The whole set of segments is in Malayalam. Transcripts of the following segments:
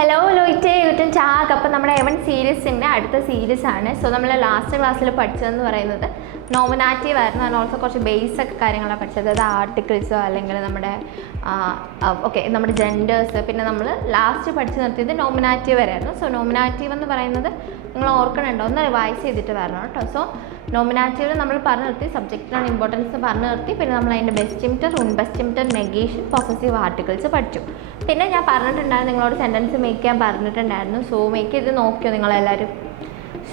ഹലോ ലോയിറ്റ് യൂട്യൂബ് ചാക്ക്. അപ്പോൾ നമ്മുടെ എവൺ സീരീസിൻ്റെ അടുത്ത സീരീസാണ്. സോ നമ്മൾ ലാസ്റ്റ് ക്ലാസ്സിൽ പഠിച്ചതെന്ന് പറയുന്നത് നോമിനാറ്റീവ് ആയിരുന്നു. ആൻഡ് ഓൾസോ കുറച്ച് ബേസിക് കാര്യങ്ങളാണ് പഠിച്ചത്. അതായത് ആർട്ടിക്കിൾസോ അല്ലെങ്കിൽ നമ്മുടെ നമ്മുടെ ജെൻഡേഴ്സ്. പിന്നെ നമ്മൾ ലാസ്റ്റ് പഠിച്ച് നിർത്തിയത് നോമിനാറ്റീവ് വരെയായിരുന്നു. സോ നോമിനാറ്റീവ് എന്ന് പറയുന്നത് നിങ്ങൾ ഓർക്കണുണ്ടോ, ഒന്ന് റിവൈസ് ചെയ്തിട്ട് വരണം കേട്ടോ. സോ നോമിനാറ്റീവിൽ നമ്മൾ പറഞ്ഞു നിർത്തി സബ്ജക്റ്റിനാണ് ഇമ്പോർട്ടൻസ് പറഞ്ഞു നിർത്തി. പിന്നെ നമ്മൾ അതിൻ്റെ ബെസ്റ്റിമിറ്റർ, ഉൺബെസ്റ്റിമിറ്റർ, നെഗേഷൻ, പൊസസീവ് ആർട്ടിക്കിൾസ് പഠിച്ചു. പിന്നെ ഞാൻ പറഞ്ഞിട്ടുണ്ടായിരുന്നു നിങ്ങളോട് സെൻറ്റൻസ് മേക്ക് ചെയ്യാൻ പറഞ്ഞിട്ടുണ്ടായിരുന്നു. സോ മേക്ക് ചെയ്ത് നോക്കിയോ നിങ്ങളെല്ലാവരും?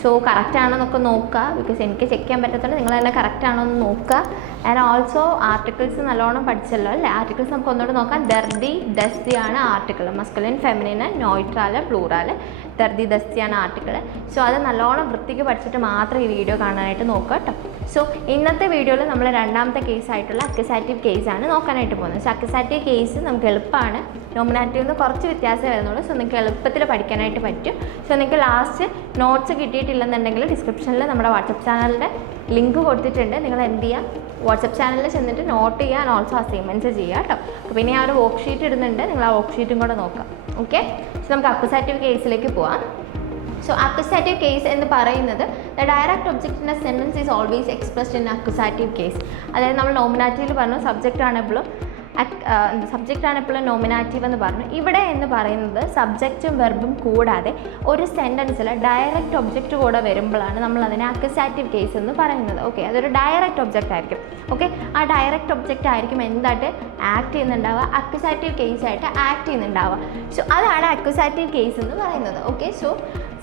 സോ കറക്റ്റ് ആണോ എന്നൊക്കെ നോക്കുക. ബിക്കോസ് എനിക്ക് ചെക്ക് ചെയ്യാൻ പറ്റത്തുള്ളൂ, നിങ്ങൾ തന്നെ കറക്റ്റ് ആണോ എന്ന് നോക്കുക. ആൻഡ് ഓൾസോ ആർട്ടിക്കിൾസ് നല്ലോണം പഠിച്ചല്ലോ അല്ലേ? ആർട്ടിക്കിൾസ് നമുക്ക് ഒന്നുകൂടെ നോക്കാം. ദർദി, ദസ്തി ആണ് article. Masculine, feminine, neutral, plural. ദർദി, ദസ്തിയാണ് ആർട്ടിക്കിൾ. സോ അത് നല്ലോണം വൃത്തിക്ക് പഠിച്ചിട്ട് മാത്രം ഈ വീഡിയോ കാണാനായിട്ട് നോക്കുക കേട്ടോ. സോ ഇന്നത്തെ വീഡിയോയിൽ നമ്മൾ രണ്ടാമത്തെ കേസായിട്ടുള്ള അക്യുസാറ്റീവ് കേസാണ് നോക്കാനായിട്ട് പോകുന്നത്. സോ അക്യുസാറ്റീവ് കേസ് നമുക്ക് എളുപ്പമാണ്. നോമിനാറ്റീവ് നിന്ന് കുറച്ച് വ്യത്യാസം വരുന്നുള്ളൂ. സോ നിങ്ങൾക്ക് എളുപ്പത്തിൽ പഠിക്കാനായിട്ട് പറ്റും. സോ നിങ്ങൾക്ക് ലാസ്റ്റ് നോട്ട്സ് കിട്ടിയിട്ടില്ലെന്നുണ്ടെങ്കിൽ ഡിസ്ക്രിപ്ഷനിൽ നമ്മുടെ വാട്സപ്പ് ചാനലിൻ്റെ ലിങ്ക് കൊടുത്തിട്ടുണ്ട്. നിങ്ങൾ എന്ത് ചെയ്യുക, വാട്സപ്പ് ചാനലിൽ ചെന്നിട്ട് നോട്ട് ചെയ്യുക, ആൻഡ് ഓൾസോ അസൈൻമെൻറ്റ്സ് ചെയ്യുക കേട്ടോ. പിന്നെ ആ ഒരു വർക്ക് ഷീറ്റ് ഇടുന്നുണ്ട്, നിങ്ങൾ ആ വർക്ക് ഷീറ്റും കൂടെ നോക്കാം. ഓക്കെ, സോ നമുക്ക് അക്യുസാറ്റീവ് കേസിലേക്ക് പോവാം. സോ അക്യുസാറ്റീവ് കേസ് എന്ന് പറയുന്നത് the direct object in a sentence is always expressed in accusative case. അതായത് നമ്മൾ നോമിനാറ്റീവിൽ പറഞ്ഞു സബ്ജക്റ്റ് ആണ് എപ്പോഴും നോമിനാറ്റീവ് എന്ന് പറഞ്ഞു. ഇവിടെ എന്ന് പറയുന്നത് സബ്ജക്റ്റും വെർബും കൂടാതെ ഒരു സെൻറ്റൻസിൽ ഡയറക്റ്റ് ഒബ്ജക്റ്റ് കൂടെ വരുമ്പോഴാണ് നമ്മൾ അതിനെ അക്യുസാറ്റീവ് കേസ് എന്ന് പറയുന്നത്. ഓക്കെ, അതൊരു ഡയറക്റ്റ് ഒബ്ജക്റ്റ് ആയിരിക്കും. ഓക്കെ, ആ ഡയറക്റ്റ് ഒബ്ജക്റ്റ് ആയിരിക്കും എന്തായിട്ട് ആക്ട് ചെയ്യുന്നുണ്ടാവുക, അക്യുസാറ്റീവ് കേസായിട്ട് ആക്ട് ചെയ്യുന്നുണ്ടാവുക. സോ അതാണ് അക്യുസാറ്റീവ് കേസ് എന്ന് പറയുന്നത്. ഓക്കെ, സോ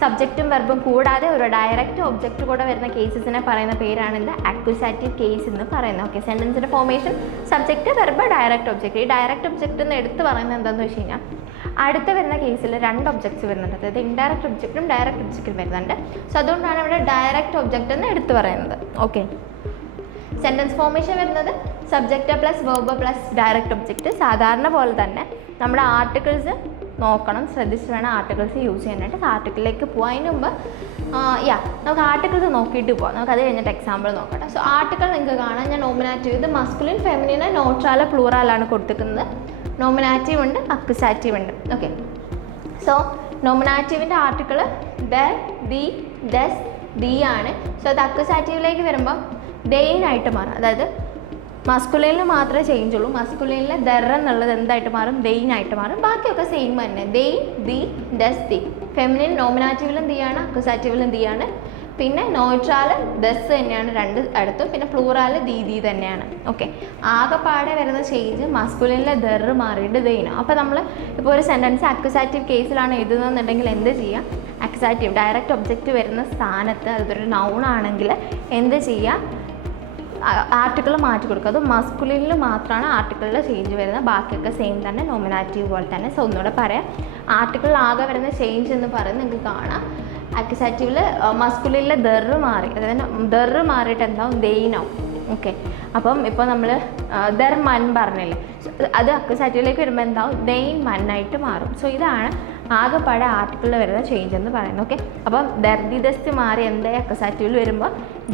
സബ്ജക്റ്റും വെർബും കൂടാതെ ഒരു ഡയറക്റ്റ് ഒബ്ജക്റ്റ് കൂടെ വരുന്ന കേസസിനെ പറയുന്ന പേരാണ് എന്ത്, അക്യുസാറ്റീവ് കേസ് എന്ന് പറയുന്നത്. ഓക്കെ, സെൻറ്റൻസിൻ്റെ formation subject, verb, direct object. ഈ ഡയറക്റ്റ് ഒബ്ജക്റ്റ് എന്ന് എടുത്ത് പറയുന്നത് എന്താണെന്ന് വെച്ച് കഴിഞ്ഞാൽ അടുത്ത് വരുന്ന കേസിൽ രണ്ട് ഒബ്ജക്ട്സ് വരുന്നുണ്ട്. അതായത് ഇൻഡയറക്റ്റ് ഒബ്ജക്റ്റും ഡയറക്റ്റ് ഒബ്ജക്റ്റും വരുന്നുണ്ട്. സോ അതുകൊണ്ടാണ് ഇവിടെ ഡയറക്റ്റ് ഒബ്ജക്റ്റ് എന്ന് എടുത്ത് പറയുന്നത്. ഓക്കെ, സെൻറ്റൻസ് ഫോർമേഷൻ വരുന്നത് subject plus verb plus direct object. സാധാരണ പോലെ തന്നെ നമ്മുടെ ആർട്ടിക്കിൾസ് നോക്കണം, ശ്രദ്ധിച്ച് വേണം ആർട്ടിക്കിൾസ് യൂസ് ചെയ്യാനായിട്ട്. ആർട്ടിക്കിളിലേക്ക് പോകാം. അതിന് മുമ്പ് നമുക്ക് ആർട്ടിക്കിൾസ് നോക്കിയിട്ട് പോകാം. നമുക്ക് അത് കഴിഞ്ഞിട്ട് എക്സാമ്പിൾ നോക്കട്ടെ. സോ ആർട്ടിക്കിൾ നിങ്ങൾക്ക് കാണാം. ഞാൻ നോമിനാറ്റീവ്, ഇത് മസ്കുലിൻ, ഫെമിനിന്, ന്യൂട്രാല്, പ്ലൂറാലാണ് കൊടുത്തിരിക്കുന്നത്. നോമിനാറ്റീവ് ഉണ്ട്, അക്യുസാറ്റീവ് ഉണ്ട്. ഓക്കെ, സോ നോമിനാറ്റീവിൻ്റെ ആർട്ടിക്കിൾ ദ, ദി, ദസ്, ദി ആണ്. സോ അത് അക്യുസാറ്റീവിലേക്ക് വരുമ്പോൾ ദെയിനായിട്ട് മാറും. അതായത് മസ്കുലിനിൽ മാത്രമേ ചേഞ്ച് ഉള്ളൂ. മസ്കുലിനിൽ ദർ എന്നുള്ളത് എന്തായിട്ട് മാറും, ദെയിനായിട്ട് മാറും. ബാക്കിയൊക്കെ സെയിം തന്നെ. ദെയ്, ദി, ദസ്, ദി. ഫെമിനിൻ നോമിനാറ്റീവിലും ദിയാണ്, അക്യുസാറ്റീവിലും ദിയാണ്. പിന്നെ ന്യൂട്രാല് ദസ് തന്നെയാണ് രണ്ട് അടുത്തും. പിന്നെ പ്ലൂറാല് ദീദി തന്നെയാണ്. ഓക്കെ, ആകെപ്പാടെ വരുന്ന ചേഞ്ച് മസ്കുലിനിലെ ദർ മാറിയിട്ട് ദെയിനാണ്. അപ്പോൾ നമ്മൾ ഇപ്പോൾ ഒരു സെൻറ്റൻസ് അക്യുസാറ്റീവ് കേസിലാണ് എഴുതുന്നതെന്നുണ്ടെങ്കിൽ എന്ത് ചെയ്യാം, അക്യുസാറ്റീവ് ഡയറക്റ്റ് ഒബ്ജക്റ്റ് വരുന്ന സ്ഥാനത്ത് അതൊരു നൗൺ ആണെങ്കിൽ എന്ത് ചെയ്യുക, ആർട്ടിക്കിൾ മാറ്റി കൊടുക്കുക. അത് മസ്കുലിനിൽ മാത്രമാണ് ആർട്ടിക്കിളിൽ ചേഞ്ച് വരുന്നത്. ബാക്കിയൊക്കെ സെയിം തന്നെ, നോമിനാറ്റീവ് പോലെ തന്നെ. സോ ഒന്നുകൂടെ പറയാം, ആർട്ടിക്കിളിൽ ആകെ വരുന്ന ചേഞ്ച് എന്ന് പറയുന്നത് നിങ്ങൾക്ക് കാണാം. അക്യുസാറ്റീവിൽ മസ്കുലിനിലെ ദർ മാറി, അതായത് ദർ മാറിയിട്ട് എന്താവും, ദെയിനാവും. ഓക്കെ, അപ്പം ഇപ്പോൾ നമ്മൾ ദർ മൻ പറഞ്ഞില്ലേ, അത് അക്യുസാറ്റീവിലേക്ക് വരുമ്പോൾ എന്താവും, ദെയിൻ മന്നായിട്ട് മാറും. സോ ഇതാണ് ആകെപ്പാടെ ആർട്ടിക്കിളിൽ വരുന്ന ചേഞ്ച് എന്ന് പറയുന്നത്. ഓക്കെ, അപ്പം ദർദി ദസ്തി മാറി എന്തായി അക്യുസാറ്റീവിൽ വരുമ്പോൾ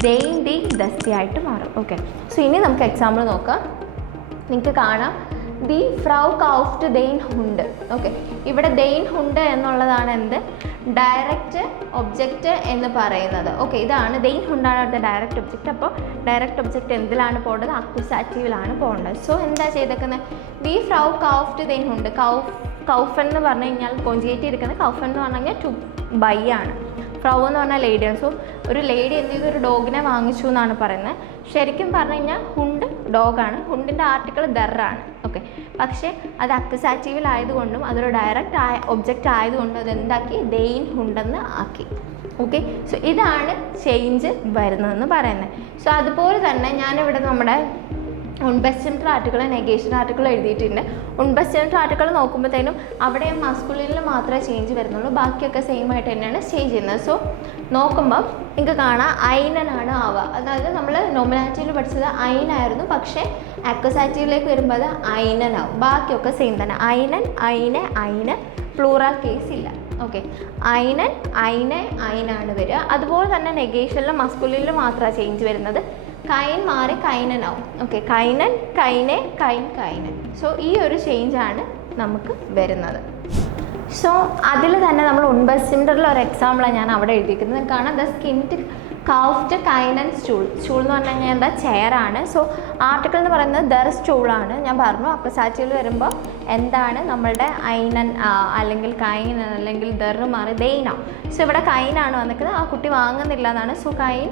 ദെയിൻ ദി ദസ്തി ആയിട്ട് മാറും. ഓക്കെ, സോ ഇനി നമുക്ക് എക്സാമ്പിൾ നോക്കാം. നിങ്ങൾക്ക് കാണാം ദി ഫ്രൗ കൗഫ്റ്റ് ദെയിൻ ഹുണ്ട്. ഓക്കെ, ഇവിടെ ദെയിൻ ഹുണ്ട് എന്നുള്ളതാണ് എന്ത്, ഡയറക്റ്റ് ഒബ്ജക്റ്റ് എന്ന് പറയുന്നത്. ഓക്കെ, ഇതാണ് ദെയിൻ ഹുണ്ടാണ് അവിടുത്തെ ഡയറക്റ്റ് ഒബ്ജക്റ്റ്. അപ്പോൾ ഡയറക്റ്റ് ഒബ്ജക്റ്റ് എന്തിലാണ് പോകേണ്ടത്, അക്യുസാറ്റീവിലാണ് പോകേണ്ടത്. സോ എന്താ ചെയ്തേക്കുന്നത്, ദി ഫ്രൗ കൗഫ്റ്റ് ദെയിൻ ഹുണ്ട്. കൗഫൻ എന്ന് പറഞ്ഞു കഴിഞ്ഞാൽ കോഞ്ചുഗേറ്റ് ചെയ്തിരിക്കുന്നത് കൗഫൻ എന്ന് പറഞ്ഞു കഴിഞ്ഞാൽ ടു ബൈ ആണ്. ഫ്രൗ എന്ന് പറഞ്ഞാൽ ലേഡിയാണ്. സോ ഒരു ലേഡി എന്ത് ചെയ്തു, ഒരു ഡോഗിനെ വാങ്ങിച്ചു എന്നാണ് പറയുന്നത്. ശരിക്കും പറഞ്ഞു കഴിഞ്ഞാൽ ഹുണ്ട് ഡോഗാണ്. ഹുണ്ടിൻ്റെ ആർട്ടിക്കിൾ ദറാണ്. ഓക്കെ, പക്ഷേ അത് അക്യുസാറ്റീവിലായതുകൊണ്ടും അതൊരു ഡയറക്റ്റ് ഒബ്ജക്റ്റ് ആയതുകൊണ്ടും അതെന്താക്കി, ദെയിൻ ഹുണ്ടെന്ന് ആക്കി. ഓക്കെ, സോ ഇതാണ് ചേഞ്ച് വരുന്നതെന്ന് പറയുന്നത്. സോ അതുപോലെ തന്നെ ഞാനിവിടെ നമ്മുടെ ഉൺബെസ്റ്റിമിറ്റർ ആർട്ടിക്കിൾ, നെഗേഷൻ ആർട്ടിക്കിൾ എഴുതിയിട്ടുണ്ട്. ഉൺബെസ്റ്റിമിറ്റർ ആർട്ടിക്കിൾ നോക്കുമ്പോഴത്തേനും അവിടെ മസ്കുലിനിൽ മാത്രമേ ചേഞ്ച് വരുന്നുള്ളൂ. ബാക്കിയൊക്കെ സെയിം ആയിട്ട് തന്നെയാണ് ചേഞ്ച് ചെയ്യുന്നത്. സോ നോക്കുമ്പോൾ നിങ്ങൾക്ക് കാണാം ഐനനാണ് ആവുക. അതായത് നമ്മൾ നോമിനാറ്റീവിൽ പഠിച്ചത് ഐനായിരുന്നു, പക്ഷേ അക്യുസാറ്റീവിലേക്ക് വരുമ്പോൾ അത് ഐനനാവും. ബാക്കിയൊക്കെ സെയിം തന്നെ, ഐനൻ, ഐന്, ഐന്. പ്ലൂറൽ കേസ് ഇല്ല. ഓക്കെ, ഐനൻ, ഐന്, ഐനാണ് വരിക. അതുപോലെ തന്നെ നെഗേഷനിലും മസ്കുലിനിലും മാത്രമാണ് ചേഞ്ച് വരുന്നത്. കൈൻ മാറി കൈനനാവും. ഓക്കെ, കൈനൻ, കൈനെ, കൈൻ, കൈനൻ. സോ ഈ ഒരു ചേഞ്ചാണ് നമുക്ക് വരുന്നത്. സോ അതിൽ തന്നെ നമ്മൾ ഉൺബസിൻ്റെറിൽ ഒരു എക്സാമ്പിളാണ് ഞാൻ അവിടെ എഴുതിയിരിക്കുന്നത്. നിങ്ങൾക്ക് കാണാം, ദ സ്കിൻഡ് കൗഫ്റ്റ് കൈൻ ആൻഡ് സ്റ്റൂൾ. സ്റ്റൂൾ എന്ന് പറഞ്ഞു കഴിഞ്ഞാൽ എന്താ, ചെയറാണ്. സോ ആർട്ടിക്കിൾ എന്ന് പറയുന്നത് ദർ സ്റ്റൂളാണ്. ഞാൻ പറഞ്ഞു അക്വസാറ്റീവിൽ വരുമ്പോൾ എന്താണ് നമ്മളുടെ ഐനൻ അല്ലെങ്കിൽ കൈൻ അല്ലെങ്കിൽ ദർ മാറി ദൈന. സോ ഇവിടെ കൈനാണ് വന്നിരിക്കുന്നത്, ആ കുട്ടി വാങ്ങുന്നില്ല എന്നാണ്. സോ കൈൻ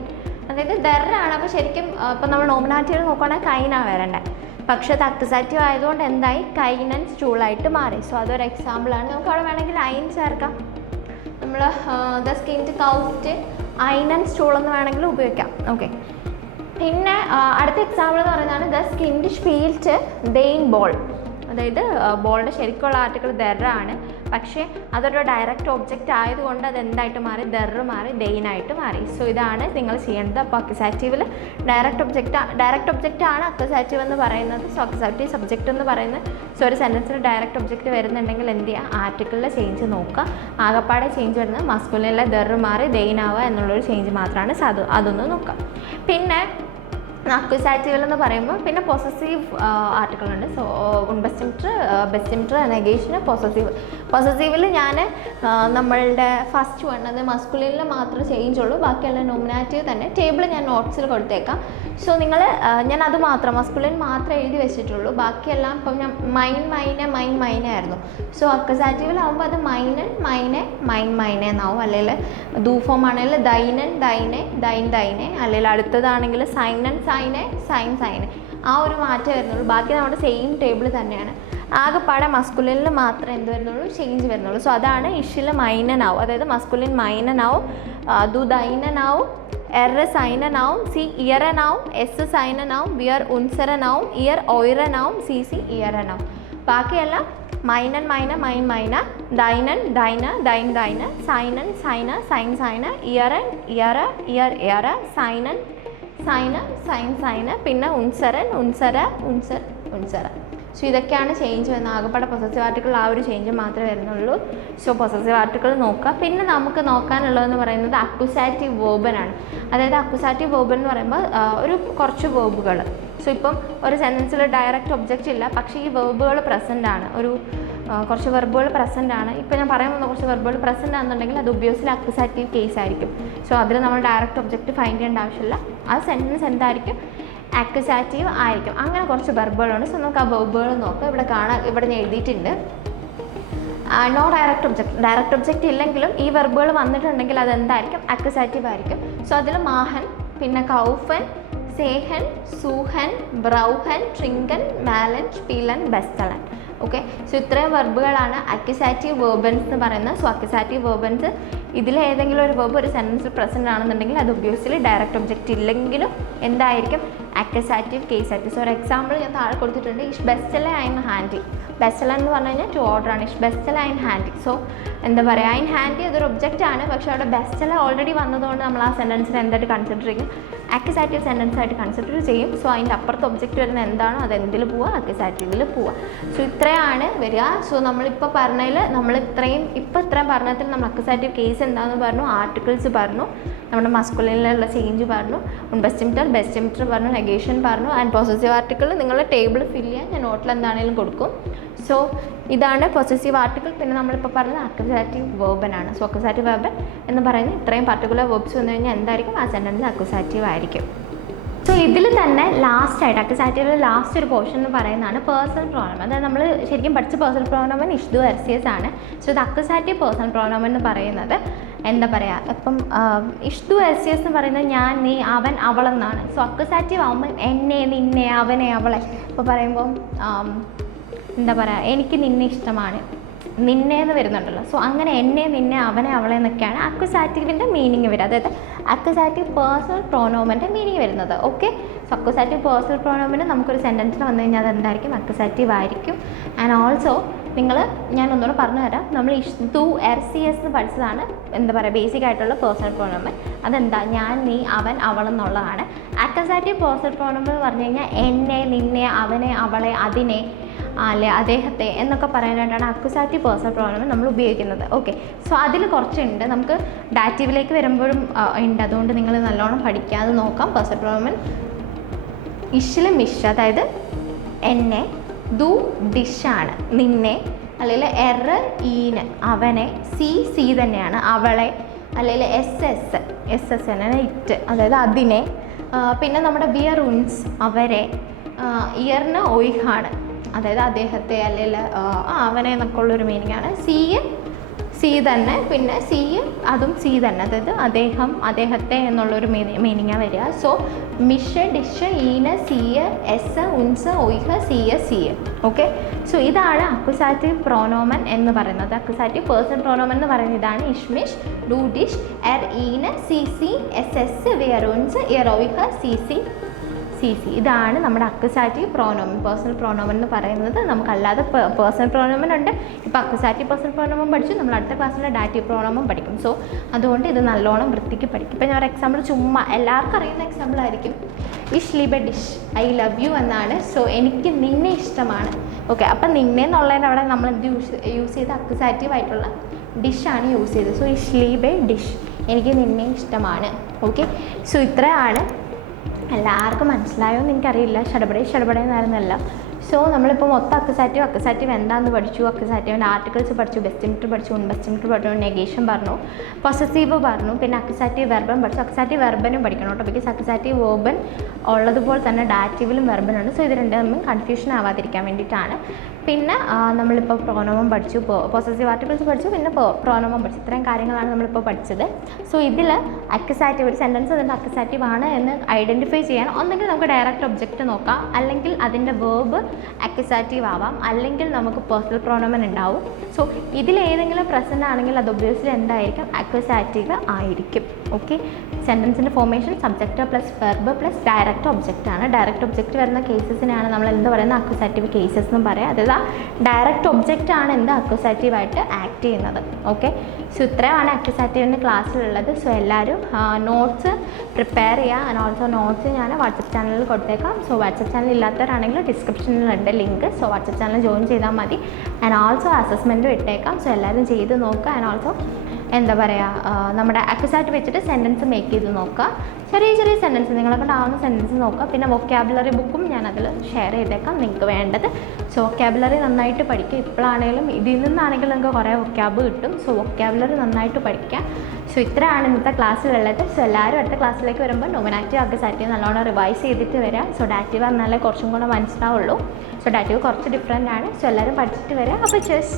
അതായത് ദറാണ്. അപ്പോൾ ശരിക്കും ഇപ്പം നമ്മൾ നോമിനാറ്റീവ് നോക്കുകയാണെങ്കിൽ കൈനാണ് വരേണ്ടത്. പക്ഷേ അത് അക്വസാറ്റീവ് ആയതുകൊണ്ട് എന്തായി, കൈൻ ആൻഡ് സ്റ്റൂളായിട്ട് മാറി. സോ അതൊരു എക്സാമ്പിളാണ്. നമുക്ക് അവിടെ വേണമെങ്കിൽ ഐൻ ചേർക്കാം. നമ്മൾ ദ സ്കിൻഡ് കൗഫ്റ്റ് ഐൻ ആൻഡ് സ്റ്റൂൾ എന്ന് വേണമെങ്കിൽ ഉപയോഗിക്കാം. ഓക്കെ, പിന്നെ അടുത്ത എക്സാമ്പിൾ എന്ന് പറയുന്നതാണ് ദ സ്കിൻഡ് സ്പീൽറ്റ് ദെയിൻ ബോൾ. അതായത് ബോളിൻ്റെ ശരിക്കുള്ള ആർട്ടിക്കിൾ ദറാണ്, പക്ഷേ അതൊരു ഡയറക്റ്റ് ഒബ്ജക്റ്റ് ആയതുകൊണ്ട് അത് എന്തായിട്ട് മാറി, ദറ് മാറി ദെയിനായിട്ട് മാറി. സോ ഇതാണ് നിങ്ങൾ ചെയ്യേണ്ടത്. അപ്പോൾ അക്വസാറ്റീവിൽ ഡയറക്റ്റ് ഒബ്ജക്റ്റ് ആണ് അക്വസാറ്റീവ് എന്ന് പറയുന്നത്. സോ അക്വസാറ്റീവ് സബ്ജക്റ്റ് എന്ന് പറയുന്നത്. സോ ഒരു സെൻറ്റൻസിൽ ഡയറക്റ്റ് ഒബ്ജക്റ്റ് വരുന്നുണ്ടെങ്കിൽ എന്ത് ചെയ്യുക, ആർട്ടിക്കിളിലെ ചേഞ്ച് നോക്കുക. ആകപ്പാടെ ചേഞ്ച് വരുന്നത് മസ്കുലിനിലെ ദറ് മാറി ദെയിനാവുക എന്നുള്ളൊരു ചേഞ്ച് മാത്രമാണ്. സോ അതൊന്ന് നോക്കുക. പിന്നെ അക്വസാറ്റീവിൽ എന്ന് പറയുമ്പോൾ പിന്നെ പൊസസീവ് ആർട്ടിക്കിൾ ഉണ്ട്. സോ ബെസ്റ്റിംറ്റർ നെഗേഷന് പൊസസീവിൽ ഞാൻ നമ്മളുടെ ഫസ്റ്റ് വൺ അത് മസ്കുലിനിൽ മാത്രമേ ചേഞ്ച് ഉള്ളൂ, ബാക്കിയുള്ള നോമിനാറ്റീവ് തന്നെ. ടേബിൾ ഞാൻ നോട്ട്സിൽ കൊടുത്തേക്കാം. സോ നിങ്ങൾ ഞാൻ അത് മാത്രം മസ്കുലിൻ മാത്രമേ എഴുതി വെച്ചിട്ടുള്ളൂ, ബാക്കിയെല്ലാം ഇപ്പം ഞാൻ മൈൻ ആയിരുന്നു. സോ അക്വസാറ്റീവിലാവുമ്പോൾ അത് മൈനെ എന്നാവും. അല്ലെങ്കിൽ ദൂഫോം ആണെങ്കിൽ ദൈനൻ ദൈനെ, അല്ലെങ്കിൽ അടുത്തതാണെങ്കിൽ സൈനൻ സൈനെ, ആ ഒരു മാറ്റം വരുന്നുള്ളൂ. ബാക്കി നമ്മുടെ സെയിം ടേബിൾ തന്നെയാണ്. ആകെപ്പാടെ മസ്കുലിനിൽ മാത്രമേ എന്ത് വരുന്നുള്ളൂ, ചേഞ്ച് വരുന്നുള്ളൂ. സോ അതാണ് ഇഷിൽ മൈനനാവും, അതായത് മസ്കുലിൻ മൈനനാവും, ദു ദൈനനാവും, എർ സൈനനാവും, സി ഇയറനാവും, എസ് സൈനനാവും, വിയർ ഉൻസരനാവും, ഇയർ ഒയറനാവും, സി ഇയറനാവും. ബാക്കിയെല്ലാം മൈനൻ മൈന, ദൈനൻ ദൈന, സൈനൻ സൈന, ഇയറൻ ഇയർ, സൈനൻ സൈന, പിന്നെ ഉൻസര. സോ ഇതൊക്കെയാണ് ചേഞ്ച് വരുന്നത്. ആകെപ്പാടെ പൊസസീവ് ആർട്ടിക്കിൾ ആ ഒരു ചേഞ്ച് മാത്രമേ വരുന്നുള്ളൂ. സോ പൊസസീവ് ആർട്ടിക്കിൾ നോക്കുക. പിന്നെ നമുക്ക് നോക്കാനുള്ളതെന്ന് പറയുന്നത് അക്വസാറ്റീവ് വേർബനാണ്. അതായത് അക്വസാറ്റീവ് വേർബൻ എന്ന് പറയുമ്പോൾ കുറച്ച് വേർബുകൾ. സോ ഇപ്പം ഒരു സെൻറ്റൻസിൽ ഡയറക്റ്റ് ഒബ്ജക്റ്റ് ഇല്ല, പക്ഷേ ഈ വേർബുകൾ പ്രസൻ്റ് ആണ്. കുറച്ച് വെർബുകൾ പ്രസൻ്റ് ആണ്. ഇപ്പോൾ ഞാൻ പറയാൻ പോകുന്ന കുറച്ച് വെർബുകൾ പ്രസൻ്റ് ആണെന്നുണ്ടെങ്കിൽ അത് ഒബ്വിയസ്ലി അക്വസാറ്റീവ് കേസ് ആയിരിക്കും. സോ അതിൽ നമ്മൾ ഡയറക്റ്റ് ഒബ്ജക്റ്റ് ഫൈൻഡ് ചെയ്യേണ്ട ആവശ്യമില്ല. ആ സെൻറ്റൻസ് എന്തായിരിക്കും, അക്വസാറ്റീവ് ആയിരിക്കും. അങ്ങനെ കുറച്ച് വെർബുകളുണ്ട്. സോ നമുക്ക് ആ വെർബുകൾ നോക്കാം. ഇവിടെ ഞാൻ എഴുതിയിട്ടുണ്ട്. നോ ഡയറക്റ്റ് ഒബ്ജക്റ്റ് ഇല്ലെങ്കിലും ഈ വെർബുകൾ വന്നിട്ടുണ്ടെങ്കിൽ അതെന്തായിരിക്കും, അക്വസാറ്റീവ് ആയിരിക്കും. സോ അതിൽ മാഹൻ, പിന്നെ കൗഫൻ, സേഹൻ, സൂഹൻ, ബ്രൗഹൻ, ട്രിങ്കൻ, മാലൻ, സ്പീലൻ, ബെസ്റ്റലൻ. ഓക്കെ, സോ ഇത്രയും വെർബുകളാണ് അക്വസാറ്റീവ് വേർബൻസ് എന്ന് പറയുന്നത്. സോ അക്വസാറ്റീവ് വേർബൻസ് ഇതിൽ ഏതെങ്കിലും ഒരു വെർബ് ഒരു സെൻറ്റൻസിൽ പ്രസൻ്റ് ആണെന്നുണ്ടെങ്കിൽ അത് ഒബ്വിയസ്ലി ഡയറക്റ്റ് ഒബ്ജക്റ്റ് ഇല്ലെങ്കിലും എന്തായിരിക്കും, അക്വസാറ്റീവ് കേസ് ആയിരിക്കും. സോ ഒരു എക്സാമ്പിൾ ഞാൻ താഴെ കൊടുത്തിട്ടുണ്ട്. ഇഷ് ബെസ്റ്റലെ ഐൻ ഹാൻഡി. ബെസ്റ്റല എന്ന് പറഞ്ഞു കഴിഞ്ഞാൽ ടു ഓർഡർ ആണ്. ഇഷ് ബെസ്റ്റല ഐൻ ഹാൻഡി. സോ എന്താ പറയുക, ഐൻ ഹാൻഡി അതൊരു ഒബ്ജക്റ്റ് ആണ്, പക്ഷേ അവിടെ ബെസ്റ്റല ഓൾറെഡി വന്നതുകൊണ്ട് നമ്മൾ ആ സെൻറ്റൻസിനെ എന്തായിട്ട് കൺസിഡർ ചെയ്യും, അക്വസാറ്റീവ് സെൻറ്റൻസ് ആയിട്ട് കൺസിഡർ ചെയ്യും. സോ അതിൻ്റെ അപ്പുറത്ത് ഒബ്ജക്റ്റ് വരുന്ന എന്താണോ അത് എന്തിൽ പോവുക, അക്വസാറ്റീവിൽ പോവുക. സോ ഇത്രയാണ് വരിക. സോ നമ്മളിപ്പോൾ പറഞ്ഞതിൽ ഇത്രയും പറഞ്ഞതിൽ നമ്മൾ അക്വസാറ്റീവ് കേസ് എന്താണെന്ന് പറഞ്ഞു, ആർട്ടിക്കിൾസ് പറഞ്ഞു, നമ്മുടെ മസ്കുലിനിലുള്ള ചേഞ്ച് പറഞ്ഞു, ബെസ്റ്റിംറ്റർ പറഞ്ഞു, നെഗേഷൻ പറഞ്ഞു, ആൻഡ് പൊസസീവ് ആർട്ടിക്കിൾ നിങ്ങളുടെ ടേബിൾ ഫില്ല് ചെയ്യാൻ ഞാൻ നോട്ടിൽ എന്താണെങ്കിലും കൊടുക്കും. സോ ഇതാണ് പൊസസീവ് ആർട്ടിക്കിൾ. പിന്നെ നമ്മളിപ്പോൾ പറഞ്ഞത് അക്വസാറ്റീവ് വേർബനാണ്. സോ അക്വസാറ്റീവ് വേർബൻ എന്ന് പറയുന്നത് ഇത്രയും പർട്ടിക്കുലർ വേർബ്സ് വന്നു കഴിഞ്ഞാൽ എന്തായിരിക്കും, ആ സെൻറ്റൻസ് അക്വസാറ്റീവ് ആയിരിക്കും. സോ ഇതിൽ തന്നെ ലാസ്റ്റായിട്ട് അക്വസാറ്റീവിൽ ലാസ്റ്റ് ഒരു പോർഷൻ എന്ന് പറയുന്നതാണ് പേഴ്സണൽ പ്രോനോമൻ. അതായത് നമ്മൾ ശരിക്കും പഠിച്ച പേഴ്സണൽ പ്രോനോമൻ ഇഷ്ദു എർസിയസ് ആണ്. സോ ഇത് അക്വസാറ്റീവ് പേഴ്സണൽ പ്രോനോമൻ എന്ന് പറയുന്നത് എന്താ പറയുക, ഇപ്പം ഇഷ്ദു എർസിയസ് എന്ന് പറയുന്നത് ഞാൻ, നീ, അവൻ, അവളെന്നാണ്. സോ അക്വസാറ്റീവ് ആകുമ്പോൾ എന്നെ, നിന്നെ, അവനെ, അവളെ. ഇപ്പോൾ പറയുമ്പോൾ എന്താ പറയുക, എനിക്ക് നിന്നെ ഇഷ്ടമാണ്, നിന്നെ എന്ന് വരുന്നുണ്ടല്ലോ. സോ അങ്ങനെ എന്നെ, നിന്നെ, അവനെ, അവളെ എന്നൊക്കെയാണ് അക്വസാറ്റീവിൻ്റെ മീനിങ് വരിക. അതായത് അക്വസാറ്റീവ് പേഴ്സണൽ പ്രോനോമൻ്റെ മീനിങ് വരുന്നത്. ഓക്കെ, സോ അക്വസാറ്റീവ് പേഴ്സണൽ പ്രോനോമിന് നമുക്കൊരു സെൻറ്റൻസിൽ വന്നു കഴിഞ്ഞാൽ അതെന്തായിരിക്കും, അക്വസാറ്റീവ് ആയിരിക്കും. ആൻഡ് ഓൾസോ ഞാൻ ഒന്നുകൂടെ പറഞ്ഞു തരാം. നമ്മൾ ഇഷ്ദു എർസിയസ് എന്ന് പഠിച്ചതാണ് എന്താ പറയുക ബേസിക് ആയിട്ടുള്ള പേഴ്സണൽ പ്രോനോമൻ. അതെന്താ, ഞാൻ, നീ, അവൻ, അവൾ എന്നുള്ളതാണ്. അക്വസാറ്റീവ് പേഴ്സണൽ പ്രോനോമൻ എന്ന് പറഞ്ഞു കഴിഞ്ഞാൽ എന്നെ, നിന്നെ, അവനെ, അവളെ, അതിനെ, അല്ലെ അദ്ദേഹത്തെ എന്നൊക്കെ പറയാനായിട്ടാണ് അക്വസാറ്റീവ് പേഴ്സണൽ പ്രോനോമൻ നമ്മൾ ഉപയോഗിക്കുന്നത്. ഓക്കെ, സോ അതിൽ കുറച്ചുണ്ട്. നമുക്ക് ഡാറ്റീവിലേക്ക് വരുമ്പോഴും ഉണ്ട്. അതുകൊണ്ട് നിങ്ങൾ നല്ലോണം പഠിക്കാതെ നോക്കാം. പേഴ്സണൽ പ്രോനോമൻ ഇഷിലെ മിഷ്, അതായത് എന്നെ, ദു ഡിഷാണ്, നിന്നെ, അല്ലെങ്കിൽ ഈന് അവനെ, സി തന്നെയാണ് അവളെ, അല്ലെങ്കിൽ എസ് തന്നെയാണ് ഇറ്റ്, അതായത് അതിനെ. പിന്നെ നമ്മുടെ വിയർ ഉൻസ് അവരെ, ഇയറിന് ഒയ്ഹാണ്, അതായത് അദ്ദേഹത്തെ അല്ലെങ്കിൽ അവനെ എന്നൊക്കെ ഉള്ളൊരു മീനിങ്ങാണ്. സി തന്നെ, പിന്നെ അതും സി തന്നെ, അതായത് അദ്ദേഹം അദ്ദേഹത്തെ എന്നുള്ളൊരു മീനിങ്ങാണ് വരിക. സോ മിഷ്, ഡിഷ്, ഈന്, സീയ്, എസ്, ഉൻസ്, ഒയ്ഹ്, സീയ്. ഓക്കെ, സോ ഇതാണ് അക്യുസാറ്റീവ് പ്രോനോമൻ എന്ന് പറയുന്നത്. അക്യുസാറ്റീവ് പേഴ്സണൽ പ്രോനോമൻ എന്ന് പറയുന്നത് ഇതാണ്. ഇഷ്മിഷ്, ഡു ഡിഷ്, ഈന്, സി, എസ്, വിയർ ഉൻസ്, ഇയർ ഒയ്ഹ്, സി. ഇതാണ് നമ്മുടെ അക്യുസാറ്റീവ് പ്രോനോമൻ, പേഴ്സണൽ പ്രോനോമൻ എന്ന് പറയുന്നത്. നമുക്കല്ലാതെ പേഴ്സണൽ പ്രോനോമൻ ഉണ്ട്. ഇപ്പോൾ അക്യുസാറ്റീവ് പേഴ്സണൽ പ്രോനോമൻ പഠിച്ചു, നമ്മൾ അടുത്ത ക്ലാസ്സിൽ ഡാറ്റീവ് പ്രോനോമൻ പഠിക്കും. സോ അതുകൊണ്ട് ഇത് നല്ലോണം വൃത്തിക്ക് പഠിക്കും. ഇപ്പോൾ ഞാൻ ഒരു എക്സാമ്പിൾ ചുമ്മാ എല്ലാവർക്കും അറിയുന്ന എക്സാമ്പിൾ ആയിരിക്കും. ഇഷ് ലീബെ ഡിഷ്, ഐ ലവ് യു എന്നാണ്. സോ എനിക്ക് നിന്നെ ഇഷ്ടമാണ്. ഓക്കെ, അപ്പം നിന്നെ എന്നുള്ളതിൻ്റെ അവിടെ നമ്മൾ എന്ത് യൂസ് ചെയ്ത് അക്യുസാറ്റീവ് ആയിട്ടുള്ള ഡിഷാണ് യൂസ് ചെയ്തത്. സോ ഇഷ് ലീബെ ഡിഷ്, എനിക്ക് നിന്നെ ഇഷ്ടമാണ്. ഓക്കെ, സോ ഇത്രയാണ്. എല്ലാവർക്കും മനസ്സിലായോ എന്ന് എനിക്കറിയില്ല. ഷടപടേന്നായിരുന്നല്ല. സോ നമ്മളിപ്പോൾ മൊത്തം അക്യുസാറ്റീവ് എന്താണെന്ന് പഠിച്ചു. അക്യുസാറ്റീവിൻ്റെ ആർട്ടിക്കിൾസ് പഠിച്ചു, ബെസ്റ്റിമിറ്റർ പഠിച്ചു, ഉൺബെസ്റ്റിമിറ്റർ പഠിച്ചു, നെഗേഷൻ പറഞ്ഞു, പൊസസീവ് പറഞ്ഞു, പിന്നെ അക്യുസാറ്റീവ് വെർബൻ പഠിച്ചു. അക്യുസാറ്റീവ് വെർബനും പഠിക്കണം കേട്ടോ, ബിക്കോസ് അക്യുസാറ്റീവ് വേർബൻ ഉള്ളതുപോലെ തന്നെ ഡാറ്റീവിലും വെർബനുണ്ട്. സോ ഇത് രണ്ടും തമ്മിൽ കൺഫ്യൂഷൻ ആവാതിരിക്കാൻ വേണ്ടിയിട്ടാണ്. പിന്നെ നമ്മളിപ്പോൾ പ്രോനോമൻ പഠിച്ചു, പൊസസീവ് ആർട്ടിക്കിൾസ് പഠിച്ചു, പിന്നെ പ്രോനോമൻ പഠിച്ചു. ഇത്രയും കാര്യങ്ങളാണ് നമ്മളിപ്പോൾ പഠിച്ചത്. സോ ഇതിൽ അക്യുസാറ്റീവ്, ഒരു സെൻറ്റൻസ് അതിൻ്റെ അക്യുസാറ്റീവ് ആണ് എന്ന് ഐഡൻറ്റിഫൈ ചെയ്യാൻ ഒന്നെങ്കിൽ നമുക്ക് ഡയറക്റ്റ് ഒബ്ജക്റ്റ് നോക്കാം, അല്ലെങ്കിൽ അതിൻ്റെ വേർബ് അക്യുസാറ്റീവ് ആവാം, അല്ലെങ്കിൽ നമുക്ക് പേഴ്സണൽ പ്രോനോമൻ ഉണ്ടാവും. സോ ഇതിലേതെങ്കിലും പ്രസൻ്റ് ആണെങ്കിൽ അത് ഒബ്വിയസ്ലി എന്തായിരിക്കും, അക്യുസാറ്റീവ് ആയിരിക്കും. ഓക്കെ, സെൻറ്റൻസിൻ്റെ formation subject plus verb plus direct object ആണ്. ഡയറക്റ്റ് ഒബ്ജക്റ്റ് വരുന്ന കേസസിനാണ് നമ്മൾ എന്ത് പറയുന്നത്, അക്യുസാറ്റീവ് കേസസ് എന്നും പറയാം. അതായത് ഡയറക്റ്റ് ഒബ്ജക്റ്റ് ആണ് എന്ത് അക്യുസാറ്റീവായിട്ട് ആക്ട് ചെയ്യുന്നത്. ഓക്കെ, സോ ഇത്രയാണ് അക്യുസാറ്റീവിൻ്റെ ക്ലാസ്സിലുള്ളത്. സോ എല്ലാവരും നോട്ട്സ് പ്രിപ്പയർ ചെയ്യുക. ആൻഡ് ഓൾസോ നോട്ട്സ് ഞാൻ വാട്സപ്പ് ചാനലിൽ കൊടുത്തേക്കാം. സോ വാട്സപ്പ് ചാനൽ ഇല്ലാത്തവരാണെങ്കിൽ ഡിസ്ക്രിപ്ഷനിലുണ്ട് link. So WhatsApp channel join ചെയ്താൽ മതി. ആൻഡ് ഓൾസോ അസസ്മെൻറ്റും ഇട്ടേക്കാം. സോ എല്ലാവരും ചെയ്ത് നോക്കുക. ആൻഡ് ഓൾസോ എന്താ പറയുക, നമ്മുടെ അക്യുസാറ്റീവ് വെച്ചിട്ട് സെൻറ്റൻസ് മേക്ക് ചെയ്ത് നോക്കുക. ചെറിയ സെൻറ്റൻസ് നിങ്ങളെ കൊണ്ടാവുന്ന സെൻറ്റൻസ് നോക്കുക. പിന്നെ വൊക്കാബുലറി ബുക്കും ഞാൻ അതിൽ ഷെയർ ചെയ്തേക്കാം നിങ്ങൾക്ക് വേണ്ടത്. സോ വൊക്കാബുലറി നന്നായിട്ട് പഠിക്കുക. ഇപ്പോഴാണെങ്കിലും ഇതിൽ നിന്നാണെങ്കിലും നിങ്ങൾക്ക് കുറേ വൊക്കാബ് കിട്ടും. സോ വൊക്കാബുലറി നന്നായിട്ട് പഠിക്കുക. സോ ഇത്രയാണ് ഇന്നത്തെ ക്ലാസ്സിലുള്ളത്. സോ എല്ലാവരും അടുത്ത ക്ലാസ്സിലേക്ക് വരുമ്പോൾ നോമിനാറ്റീവ് അക്യുസാറ്റീവ് നല്ലോണം റിവൈസ് ചെയ്തിട്ട് വരിക. സോ ഡാറ്റീവ് എന്നാലേ കുറച്ചും കൂടെ മനസ്സിലാവുള്ളൂ. സോ ഡാറ്റീവ് കുറച്ച് ഡിഫറെൻ്റ് ആണ്. സോ എല്ലാവരും പഠിച്ചിട്ട് വരിക. അപ്പോൾ ചെസ്